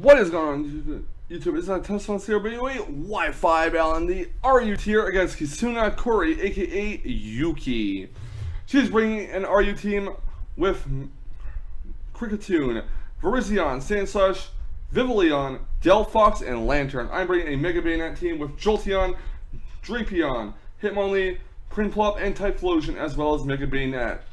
What is going on, YouTube? It's not Tesla here, but anyway, Wi-Fi battle in the RU tier against Kitsuna Kori, aka Yuki. She's bringing an RU team with Kricketune, Virizion, Sandslash, Vivillon, Delphox, and Lantern. I'm bringing a Mega Bayonet team with Jolteon, Drapion, Hitmonlee, Prinplup, and Typhlosion, as well as Mega Bayonet.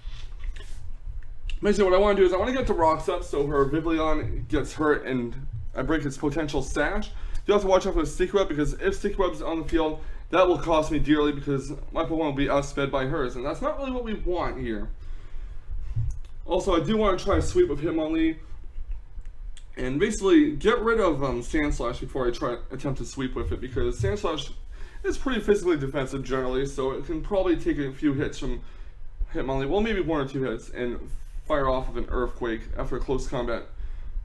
Basically, what I want to do is I want to get the rocks up so her Vivillon gets hurt and I break its potential stash. You have to watch out for the Sticky Web, because if Sticky Web is on the field, that will cost me dearly because my Pokemon will be outsped by hers, and that's not really what we want here. Also, I do want to try a sweep with Hitmonlee and basically get rid of Sandslash before I attempt to sweep with it, because Sandslash is pretty physically defensive generally, so it can probably take a few hits from Hitmonlee, well, maybe one or two hits, and fire off of an Earthquake after a close combat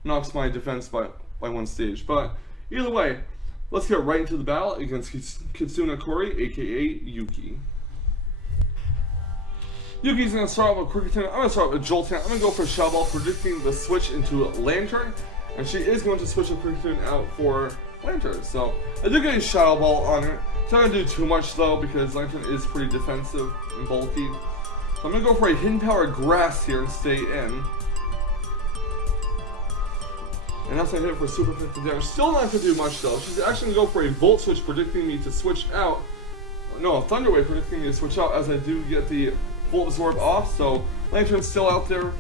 knocks my defense by one stage. But either way, let's get right into the battle against Kitsuna Kori, aka Yuki. Yuki's going to start off with Kricketune. I'm going to start with Jolteon. I'm going to go for Shadow Ball, predicting the switch into Lantern, and she is going to switch the Kricketune out for Lantern. So I do get a Shadow Ball on her. It's not going to do too much though, because Lantern is pretty defensive and bulky. So I'm going to go for a Hidden Power Grass here and stay in. And that's going to hit for super effective damage. Still not going to do much though. She's actually going to go for a Volt Switch, predicting me to switch out. No, a Thunder Wave, predicting me to switch out as I do get the Volt Absorb off. So Lantern's still out there,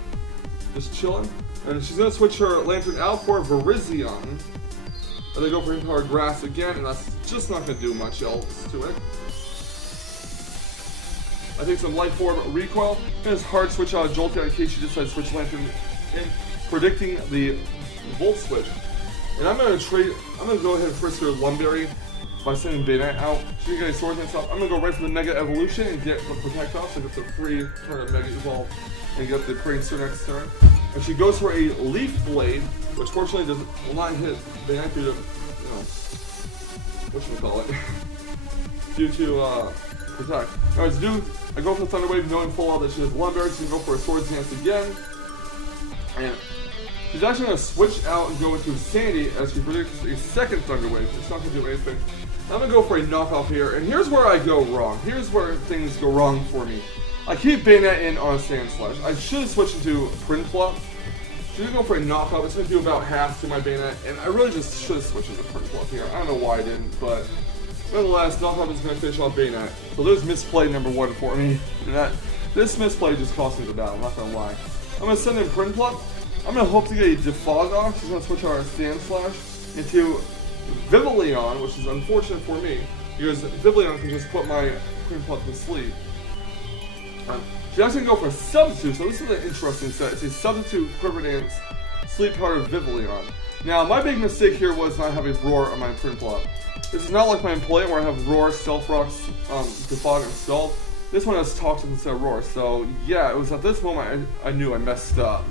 just chilling. And she's going to switch her Lantern out for Virizion. And they go for Hidden Power Grass again, and that's just not going to do much else to it. I think some Light Orb Recoil, and it's hard switch out of Jolteon in case she decides to switch Lantern in, predicting the Volt Switch. And I'm going to go ahead and frisk her Lumberry by sending Bayonet out. She's going to get a Sword Dance off. I'm going to go right for the Mega Evolution and get the Protect off, so it's a free turn of Mega Evolve and get the Prankster next turn. And she goes for a Leaf Blade, which fortunately will not hit Bayonet due to, whatchamacallit, due to, Protect. Alright, so I go for the Thunder Wave knowing full well that she has Lumberry. She's going to go for a Swords Dance again. And she's actually going to switch out and go into Sandy as she predicts a second Thunder Wave. It's not going to do anything. I'm going to go for a knockoff here, and here's where I go wrong. Here's where things go wrong for me. I keep Bayonet in on a Sandslash. I should have switched into Prinplup. She's going to go for a knockoff. It's going to do about half to my Bayonet, and I really just should have switched into Prinplup here. I don't know why I didn't, but nonetheless, knockoff is going to finish off Bayonet. So there's misplay number one for me. And this misplay just cost me the battle, I'm not going to lie. I'm going to send in Prinplup. I'm going to hope to get a Defog off. She's going to switch our Sandslash into Vivillon, which is unfortunate for me, because Vivillon can just put my Prinplup to sleep. She's actually going to go for a Substitute, so this is an interesting set. It's a Substitute Quiver Dance Sleep Powder Vivillon. Now, my big mistake here was not having Roar on my Prinplup. This is not like my Employee where I have Roar, Stealth Rocks, Defog, and Stalled. This one has Toxins instead of Roar, so yeah, it was at this moment I knew I messed up.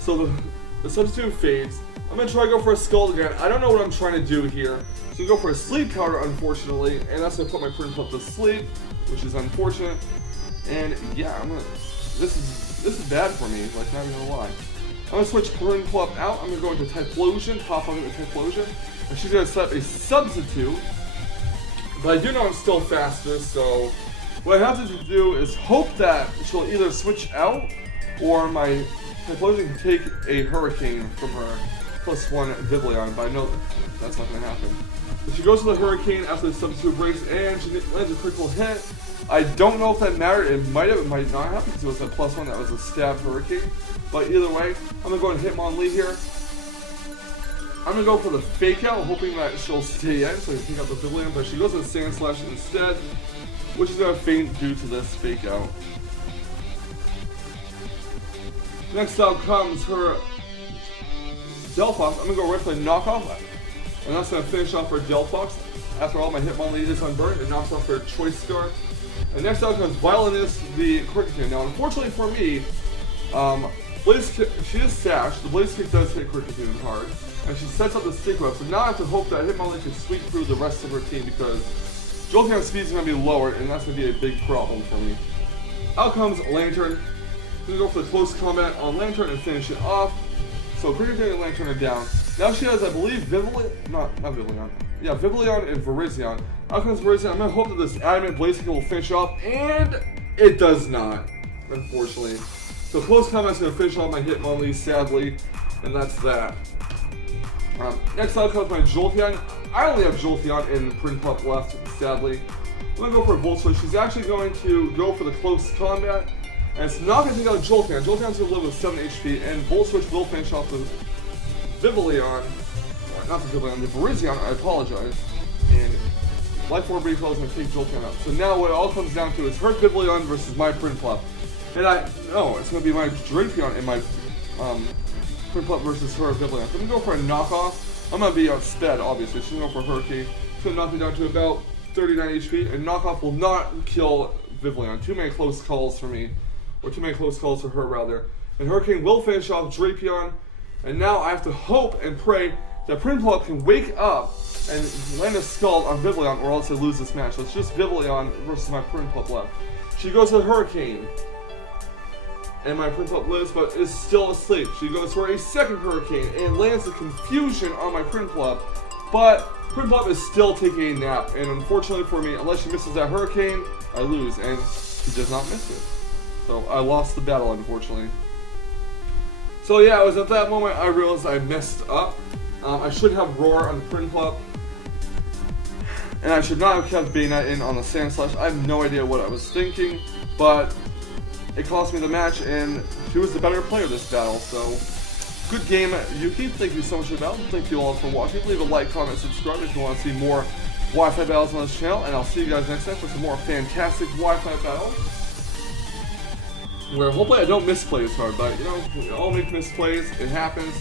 So the Substitute fades. I'm going to try to go for a Scald again. I don't know what I'm trying to do here. So go for a Sleep Powder, unfortunately, and that's going to put my Prinplup to sleep, which is unfortunate. And yeah, this is bad for me, like, not even gonna lie. I'm going to switch Prinplup out. I'm going to go into Typhlosion, hop on into Typhlosion. And she's going to set a Substitute, but I do know I'm still faster, so what I have to do is hope that she'll either switch out, or my Typhlosion can take a Hurricane from her +1 Vivillon, but I know that's not going to happen. So she goes for the Hurricane after the Substitute breaks, and she lands a critical hit. I don't know if that mattered. It might have, it might not have, because it was a +1 that was a stab Hurricane. But either way, I'm going to go and Hitmonlee here. I'm going to go for the Fake Out, hoping that she'll stay in so I can pick up the Vivillon, but she goes to Sandslash instead, which is going to faint due to this Fake Out. Next out comes her Delphox. I'm going to go right for the knockoff, and that's going to finish off her Delphox. After all, my Hitmonlee is unburned and knocks off her Choice Scarf. And next out comes Violinist, the Kricketune. Now, unfortunately for me, Blaze Kick, she is sashed. The Blaze Kick does hit Kricketune hard, and she sets up the Stick Web. So now I have to hope that Hitmonlee can sweep through the rest of her team, because Jolteon's speed is going to be lowered, and that's going to be a big problem for me. Out comes Lantern. I'm going to go for the close combat on Lantern and finish it off. So Green Candy Land turned her down. Now she has, I believe, not Vivillon. Yeah, Vivillon and Virizion. Out comes Virizion. I'm gonna hope that this Adamant Blaziken will finish off, and it does not, unfortunately. So close combat's gonna finish off my Hitmonlee, sadly, and that's that. Next out comes my Jolteon. I only have Jolteon and Prinplup left, sadly. I'm gonna go for a Volt Switch. She's actually going to go for the close combat, and it's not gonna take out Jolteon. Jolteon's gonna live with 7 HP, and Volt Switch will finish off the Vivillon. Not the Vivillon, the Virizion, I apologize. And Life Orb Recoil is gonna take Jolteon out. So now what it all comes down to is her Vivillon versus my Prinplup. And it's gonna be my Drapion and my Prinplup versus her Vivillon. So I'm gonna go for a knockoff. I'm gonna be on sped, obviously. She's gonna go for Hurricane. It's gonna knock me down to about 39 HP, and knockoff will not kill Vivillon. Too many close calls for me, or too many close calls for her rather. And Hurricane will finish off Drapion, and now I have to hope and pray that Prinplup can wake up and land a Scald on Vivillon, or else I lose this match. So it's just Vivillon versus my Prinplup left. She goes to Hurricane, and my Prinplup lives, but is still asleep. She goes for a second Hurricane and lands the Confusion on my Prinplup, but Prinplup is still taking a nap, and unfortunately for me, unless she misses that Hurricane, I lose, and she does not miss it. So I lost the battle, unfortunately. So yeah, it was at that moment I realized I messed up. I should have Roar on the Prinplup, and I should not have kept Banette in on the Sandslash. I have no idea what I was thinking, but it cost me the match, and she was the better player this battle, so good game, Yuki. Thank you so much for the battle. Thank you all for watching. Leave a like, comment, subscribe if you want to see more Wi-Fi battles on this channel, and I'll see you guys next time for some more fantastic Wi-Fi battles, where hopefully I don't misplay as hard, but you know, we all make misplays. It happens.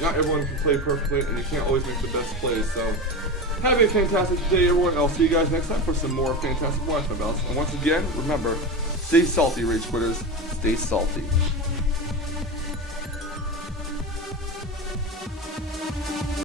Not everyone can play perfectly, and you can't always make the best plays, so have a fantastic day, everyone, and I'll see you guys next time for some more fantastic Wi-Fi battles. And once again, remember, stay salty, Rage Quitters. Stay salty.